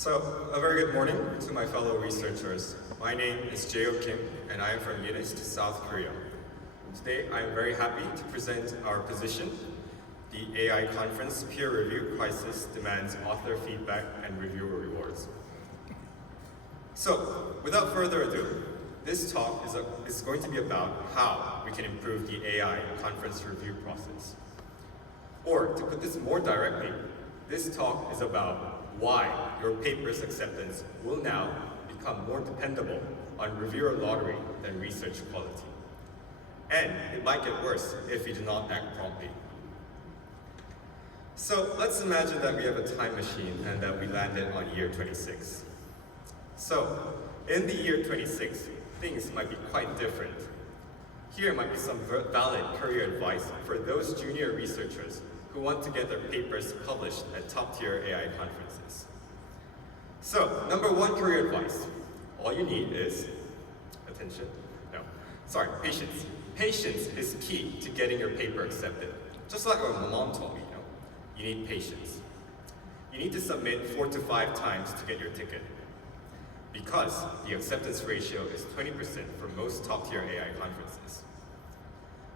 So, a very good morning to my fellow researchers. My name is Jae Kim, and I am from Yeonest, South Korea. Today, I am very happy to present our position. The AI conference peer review crisis demands author feedback and reviewer rewards. So, without further ado, this talk is going to be about how we can improve the AI conference review process. Or, to put this more directly, this talk is about why your paper's acceptance will now become more dependable on reviewer lottery than research quality. And it might get worse if you do not act promptly. So let's imagine that we have a time machine and that we landed on year 26. So in the year 26, things might be quite different. Here might be some valid career advice for those junior researchers who want to get their papers published at top-tier AI conferences. So, number one career advice. All you need is patience. Patience is key to getting your paper accepted. Just like my mom told me, you need patience. You need to submit 4 to 5 times to get your ticket, because the acceptance ratio is 20% for most top-tier AI conferences.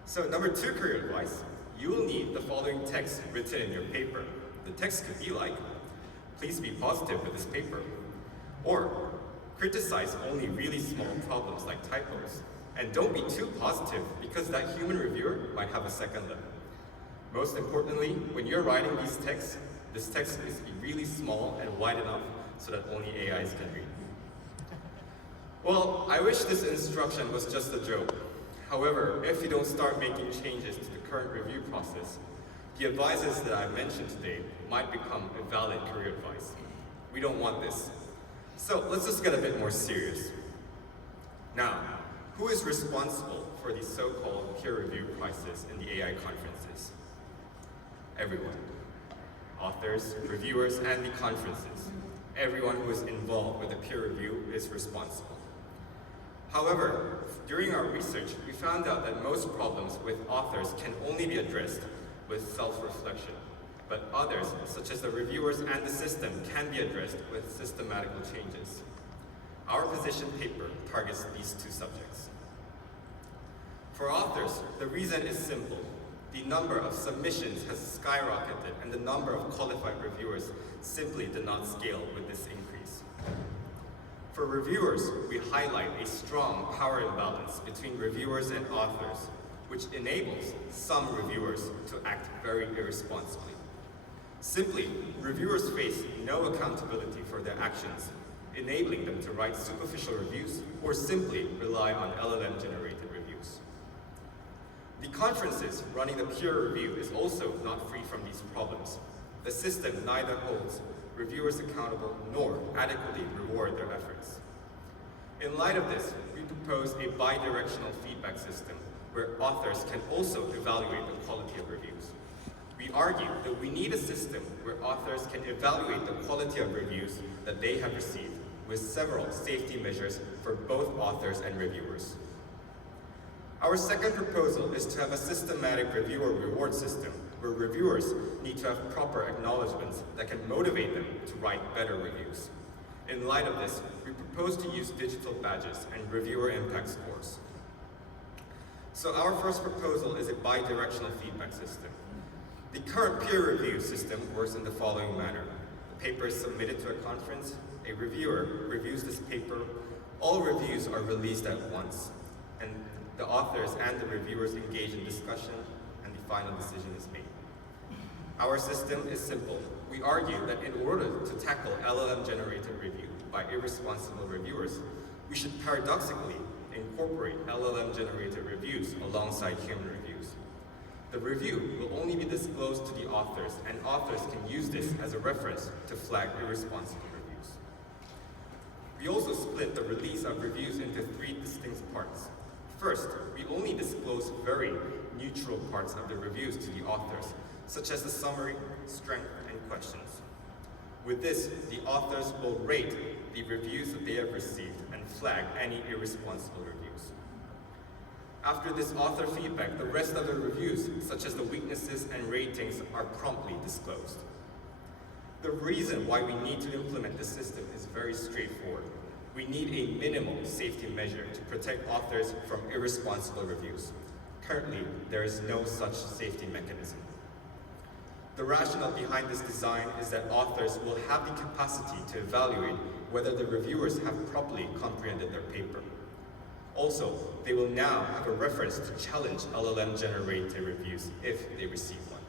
So, number two career advice. You will need the following text written in your paper. The text could be like, please be positive with this paper. Or, criticize only really small problems like typos. And don't be too positive because that human reviewer might have a second look. Most importantly, when you're writing these texts, this text is really small and wide enough so that only AIs can read. Well, I wish this instruction was just a joke. However, if you don't start making changes to the current review process, the advices that I mentioned today might become a valid career advice. We don't want this. So let's just get a bit more serious. Now, who is responsible for the so-called peer review crisis in the AI conferences? Everyone. Authors, reviewers, and the conferences. Everyone who is involved with the peer review is responsible. However, during our research, we found out that most problems with authors can only be addressed with self-reflection, but others, such as the reviewers and the system, can be addressed with systematical changes. Our position paper targets these two subjects. For authors, the reason is simple. The number of submissions has skyrocketed, and the number of qualified reviewers simply did not scale with this increase. For reviewers, we highlight a strong power imbalance between reviewers and authors, which enables some reviewers to act very irresponsibly. Simply, reviewers face no accountability for their actions, enabling them to write superficial reviews or simply rely on LLM-generated reviews. The conferences running the peer review is also not free from these problems. The system neither holds reviewers accountable nor adequately reward their efforts. In light of this, we propose a bi-directional feedback system where authors can also evaluate the quality of reviews. We argue that we need a system where authors can evaluate the quality of reviews that they have received with several safety measures for both authors and reviewers. Our second proposal is to have a systematic reviewer reward system where reviewers need to have proper acknowledgements that can motivate them to write better reviews. In light of this, we propose to use digital badges and reviewer impact scores. So our first proposal is a bi-directional feedback system. The current peer review system works in the following manner. The paper is submitted to a conference, a reviewer reviews this paper, all reviews are released at once, and the authors and the reviewers engage in discussion, and the final decision is made. Our system is simple. We argue that in order to tackle LLM-generated review by irresponsible reviewers, we should paradoxically incorporate LLM-generated reviews alongside human reviews. The review will only be disclosed to the authors, and authors can use this as a reference to flag irresponsible reviews. We also split the release of reviews into 3 distinct parts. First, we only disclose very neutral parts of the reviews to the authors, such as the summary, strength, and questions. With this, the authors will rate the reviews that they have received and flag any irresponsible reviews. After this author feedback, the rest of the reviews, such as the weaknesses and ratings, are promptly disclosed. The reason why we need to implement this system is very straightforward. We need a minimal safety measure to protect authors from irresponsible reviews. Currently, there is no such safety mechanism. The rationale behind this design is that authors will have the capacity to evaluate whether the reviewers have properly comprehended their paper. Also, they will now have a reference to challenge LLM-generated reviews if they receive one.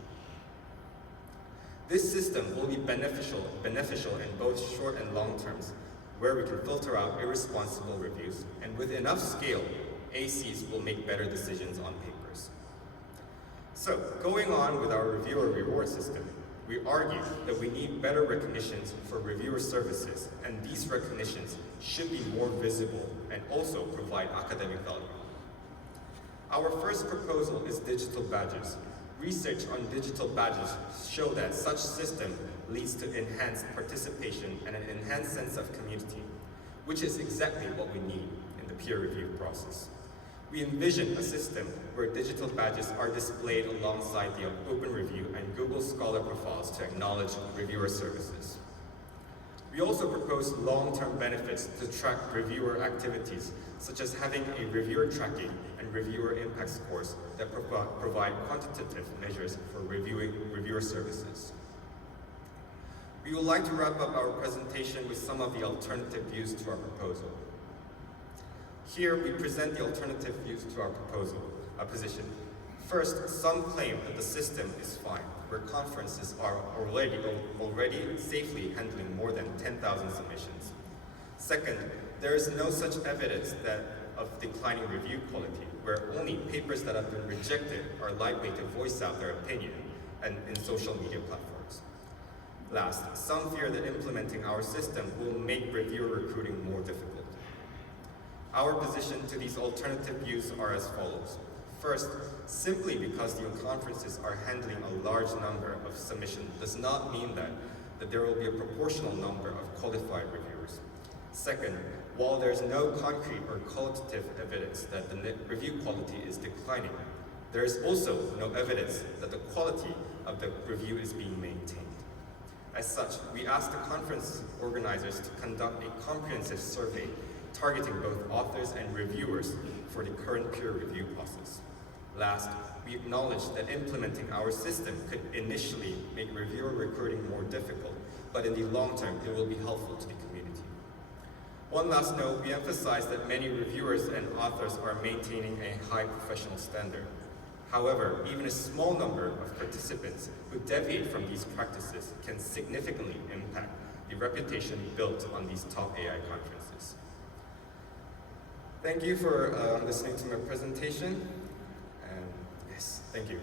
This system will be beneficial in both short and long terms, where we can filter out irresponsible reviews, and with enough scale, ACs will make better decisions on papers. So, going on with our reviewer reward system, we argue that we need better recognitions for reviewer services, and these recognitions should be more visible and also provide academic value. Our first proposal is digital badges. Research on digital badges show that such system leads to enhanced participation and an enhanced sense of community, which is exactly what we need in the peer review process. We envision a system where digital badges are displayed alongside the Open Review and Google Scholar profiles to acknowledge reviewer services. We also propose long-term benefits to track reviewer activities, such as having a reviewer tracking and reviewer impact scores that provide quantitative measures for reviewer services. We would like to wrap up our presentation with some of the alternative views to our proposal. Here, we present the alternative views to our position. First, some claim that the system is fine, where conferences are already safely handling more than 10,000 submissions. Second, there is no such evidence of declining review quality, where only papers that have been rejected are likely to voice out their opinion and in social media platforms. Last, some fear that implementing our system will make reviewer recruiting more difficult. Our position to these alternative views are as follows. First, simply because the conferences are handling a large number of submissions does not mean that there will be a proportional number of qualified reviewers. Second, while there's no concrete or qualitative evidence that the review quality is declining, there is also no evidence that the quality of the review is being maintained. As such, we asked the conference organizers to conduct a comprehensive survey targeting both authors and reviewers for the current peer review process. Last, we acknowledge that implementing our system could initially make reviewer recruiting more difficult, but in the long term, it will be helpful to the community. One last note, we emphasize that many reviewers and authors are maintaining a high professional standard. However, even a small number of participants who deviate from these practices can significantly impact the reputation built on these top AI conferences. Thank you for listening to my presentation. And yes, thank you.